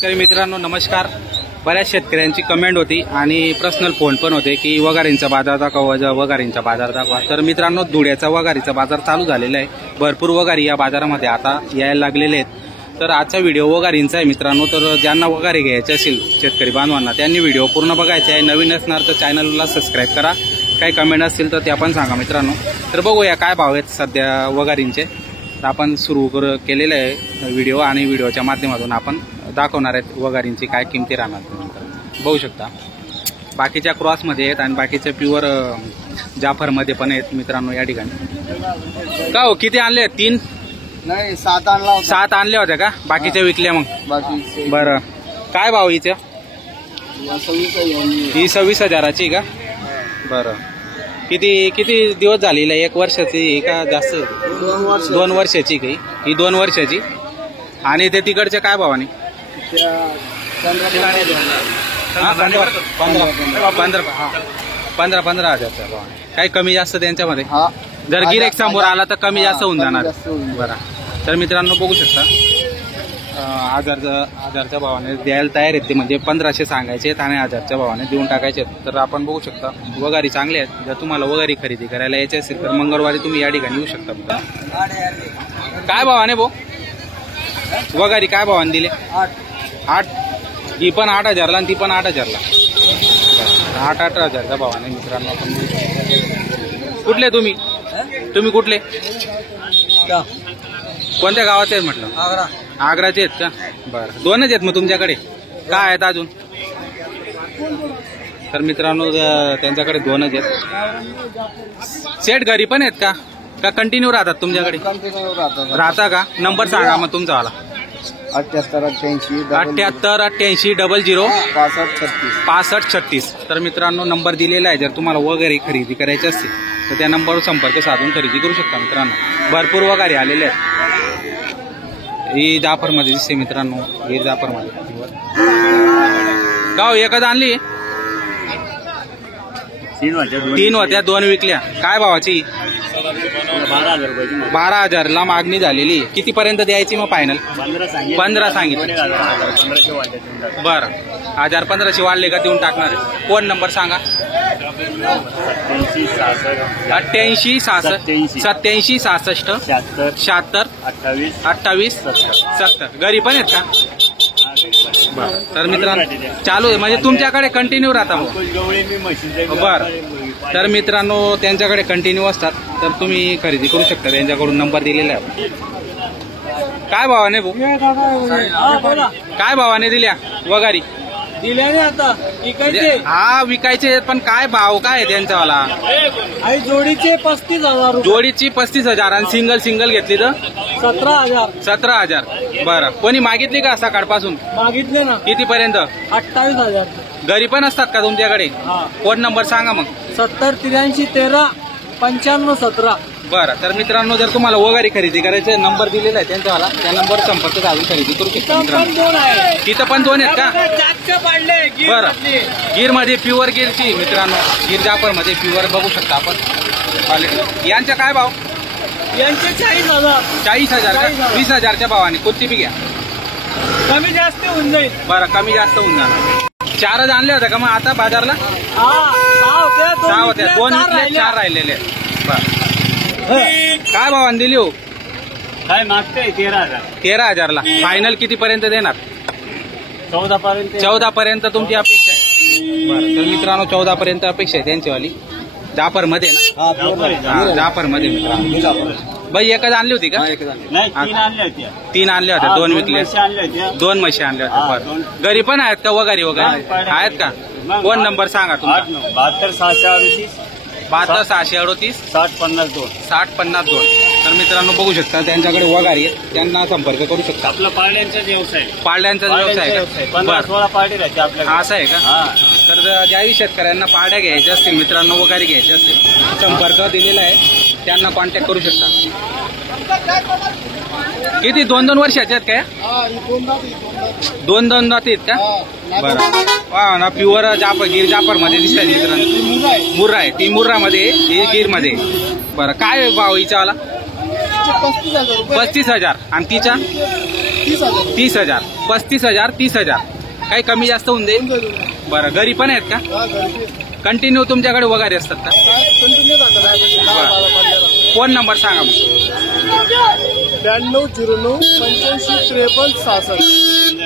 शेतकरी मित्रांनो नमस्कार। बऱ्याच शेतकऱ्यांची कमेंट होती आणि पर्सनल फोन पण होते की वगारींचा बाजार दाखवा, वगारींचा बाजार दाखवा। तर मित्रांनो धुळ्याचा वगारीचा बाजार चालू झालेला आहे। भरपूर वगारी या बाजारामध्ये आता यायला लागलेले आहेत। तर आजचा व्हिडिओ वगारींचा आहे मित्रांनो। तर ज्यांना वगारी घ्यायचे असेल शेतकरी बांधवांना त्यांनी व्हिडिओ पूर्ण बघायचा आहे। नवीन असणार तर चॅनलला सबस्क्राईब करा। काही कमेंट असतील तर त्या पण सांगा मित्रांनो। तर बघूया काय भाव आहेत सध्या वगारींचे। आपण सुरू केलेला आहे व्हिडिओ आणि व्हिडिओच्या माध्यमातून आपण दाखवणार आहेत वगारींची काय किमती राहणार। बघू शकता बाकीच्या क्रॉसमध्ये आहेत आणि बाकीच्या प्युअर जाफरमध्ये पण आहेत मित्रांनो या ठिकाणी। का हो किती आणले? 3 नाही 7 आणला होता। 7 आणले होते का? बाकीच्या विकल्या मग? बाकी बरं काय भाव हिचं? ही 26,000ची का? बरं किती दिवस झालेला? 1 वर्षाची का जास्त? 2 वर्षाची काही? ही 2 वर्षाची। आणि ते तिकडचे काय भावाने? 15,000च्या भावाने। काही कमी जास्त त्यांच्यामध्ये? जर गिरेक समोर आला तर कमी जास्त होऊन जाणार। बरं तर मित्रांनो बघू शकता 1000च्या भावाने द्यायला तयार आहेत ते, म्हणजे 1500 सांगायचे आणि 1000च्या भावाने देऊन टाकायचे। तर आपण बघू शकता वगारी चांगले आहेत। जर तुम्हाला वगारी खरेदी करायला यायचे असेल तर मंगळवारी तुम्ही या ठिकाणी येऊ शकता। काय भावाने भाऊ वगारी काय भावाने दिले? 8। ही पण 8,000ला आणि ती पण 8,000ला। 8,000च्या भावाने मित्रांनो आपण। कुठले तुम्ही कुठले? कोणत्या गावात आहेत म्हटलं? आग्राचे आहेत का? बरं 2च आहेत मग तुमच्याकडे? काय आहेत अजून? तर मित्रांनो त्यांच्याकडे 2च आहेत। सेट घरी पण आहेत का कंटिन्यू राहतात तुमच्याकडे? राहता का? नंबर सांगा मग तुमचा वाला। 78 88 00 65 36। तर मित्रांनो नंबर दिलेला आहे। जर तुम्हाला वगैरे खरेदी करायची असतील तर त्या नंबरवर संपर्क साधून खरेदी करू शकता मित्रांनो। भरपूर वगैरे आलेले आहेत। ही जाफरमध्ये दिसते मित्रांनो, ही जाफरमध्ये गाव एकच आणली? 3 होत्या 2 विकल्या। काय भावाची? 12,000ला मागणी झालेली। किती पर्यंत द्यायची मग फायनल? 15 सांगितलं। बरं 1500 वाढले का देऊन टाकणार? फोन नंबर सांगा। 88 87 66 76 28 70। घरी पण आहेत का? बरं तर मित्रांनो चालू आहे म्हणजे तुमच्याकडे कंटिन्यू राहता मग? बरं तर मित्रांनो त्यांच्याकडे कंटिन्यू असतात तर तुम्ही खरेदी करू शकता। त्यांच्याकडून नंबर दिलेला आहे। काय भावाने भाऊ काय भावाने दिल्या वगारी? दिल्याने आता विकायचे? हा विकायचे पण काय भाव काय आहे त्यांचावाला? जोडीचे 35,000। जोडीची 35,000 आणि सिंगल घेतली तर 17,000। बरं कोणी मागितली का सकाळपासून? मागितले ना। किती पर्यंत? 28,000। घरी पण असतात का तुमच्याकडे? फोन नंबर सांगा मग। 70 83 13 95 17। बरं तर मित्रांनो जर तुम्हाला वगारी खरेदी करायचे नंबर दिलेला आहे त्यांच्यावाला, त्या नंबरवर संपर्क साधून खरेदी करू शकता मित्रांनो। तिथं पण 2 आहेत का? बरं गिरमध्ये प्युअर गिरची मित्रांनो, गिर जाफरमध्ये प्युअर बघू शकता आपण क्वालिटी। यांचा काय भाव? यांचे 40,000। 40,000 का? 20,000च्या भावाने कोणती बी घ्या, कमी जास्त होऊन जाईल। बरं कमी जास्त होऊन जाणार। 4च आणले होते का मग आता बाजारला? 6 होत्या 2 विकले 4 राहिलेले। बरं काय भावाने दिली हो? काय मागते? 13,000ला। फायनल किती पर्यंत देणार? 14 पर्यंत तुमची अपेक्षा आहे? बरं तर मित्रांनो 14 पर्यंत अपेक्षा आहे त्यांचीवाली जाफरमध्ये ना? जाफरमध्ये मित्रांनो। बाई एकच आणली होती का? 3 आणल्या होत्या 2 विकले 2 म्हशी आणल्या होत्या। बरं घरी पण आहेत का वगारी वगैरे आहेत का? फोन नंबर सांगा तुमचा। 72 638 60 52। तर मित्रांनो बघू शकता त्यांच्याकडे वगारी आहेत, त्यांना संपर्क करू शकता। आपला पाड्यांचा व्यवसाय का? बरं असं आहे का? तर ज्याही शेतकऱ्यांना पाड्या घ्यायच्या असतील मित्रांनो वगारी घ्यायचे असतील संपर्क दिलेला आहे, त्यांना कॉन्टॅक्ट करू शकता। किती 2-2 वर्षाचे आहेत काय? 2-2 दात आहेत का? बरं वा ना प्युअर गिर जाफरमध्ये दिसतात मित्रांनो। मुर्रा आहे ती, मुर्रामध्ये ही गिरमध्ये। बरं काय भाव हिचावाला? 35,000 आणि तिचा 30,000 35,000 30,000 काही कमी जास्त होऊन जाईल. बरं, घरी पण आहेत का? कंटिन्यू तुमच्याकडे वगैरे असतात का? फोन नंबर सांगा मग. 9209 85 53 66.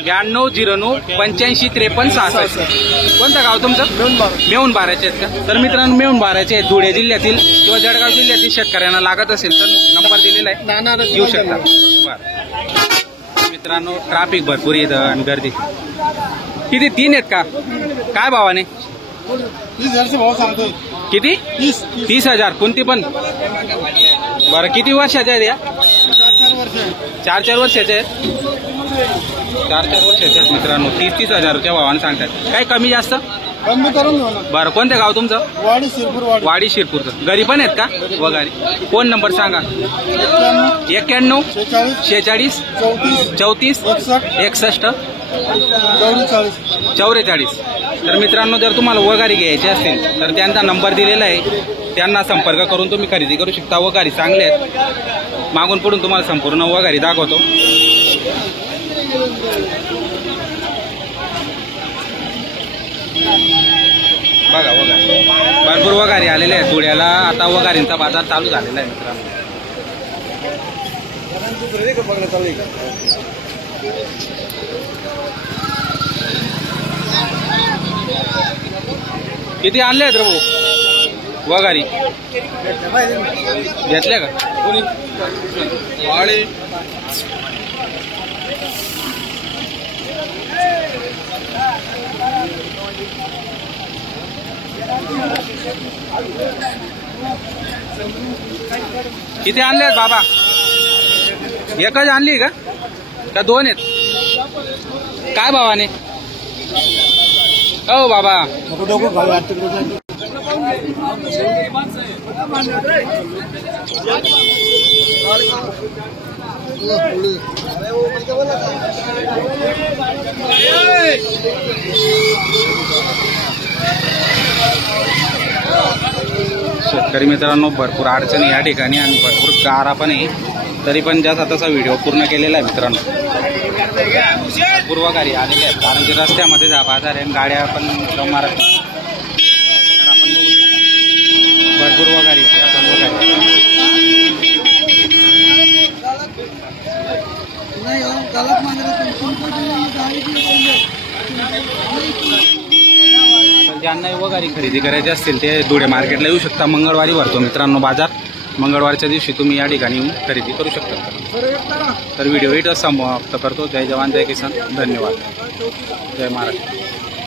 9209 85 53 66. कोणतं गाव तुमचं? मेहून बाराचे आहेत का? तर मित्रांनो, मेहून बाराचे आहेत. धुळे जिल्ह्यातील किंवा जळगाव जिल्ह्यातील शेतकऱ्यांना लागत असेल तर नंबर दिलेला आहे, येऊ शकतात. बरं मित्रांनो, ट्रॅफिक भरपूर येतं आणि गर्दी किती? 3 आहेत का? काय भावाने? 30,000 भाव सांगतोय. किती? 30,000 कोणती पण? बरं, किती वर्षाच्या आहेत या? 4-4 वर्षाचे आहेत. 4-4 वर्षाचे आहेत मित्रांनो. 30,000च्या भावाने सांगतात. काही कमी जास्त? कमी करून घेऊ ना. बरं, कोणतं गाव तुमचं? वाडी शिरपूर. वाडी शिरपूरचं. घरी पण आहेत का वगैरे? फोन नंबर सांगा. 91 46 34 61 44. तर मित्रांनो, जर तुम्हाला वगारी घ्यायचे असतील तर त्यांचा नंबर दिलेला आहे, त्यांना संपर्क करून तुम्ही खरेदी करू शकता. वगारी चांगले आहेत. मागून पुढून तुम्हाला संपूर्ण वगारी दाखवतो. बघा वगारी, भरपूर वगारी आलेले आहेत धुळ्याला. आता वगारींचा बाजार चालू झालेला आहे मित्रांनो. किती आणले आहेत रे भाऊ वगारी? घेतल्या का? किती आणले आहेत बाबा? एकच आणली का? 2 आहेत? काय भावाने? हो बाबा, शेतकरी मित्रांनो, भरपूर अडचणी या ठिकाणी आणि भरपूर गारा पण आहे. तरी पण ज्याचा तसा व्हिडिओ पूर्ण केलेला आहे मित्रांनो. भरपूर गाडी आलेल्या आहेत, कारण की रस्त्यामध्ये बाजार आहे, गाड्या पण मारत. तर आपण बघू शकतो भरपूर वगारी येते. आपण वगारी ज्यांनाही वगारी खरेदी करायची असतील ते धुळे मार्केटला येऊ शकता. मंगळवारी भरतो मित्रांनो बाजार. मंगळवारच्या दिवशी तुम्ही या ठिकाणी येऊन खरेदी करू शकता. तर व्हिडिओ इथं समाप्त करतो. जय जवान जय किसान. धन्यवाद. जय महाराष्ट्र.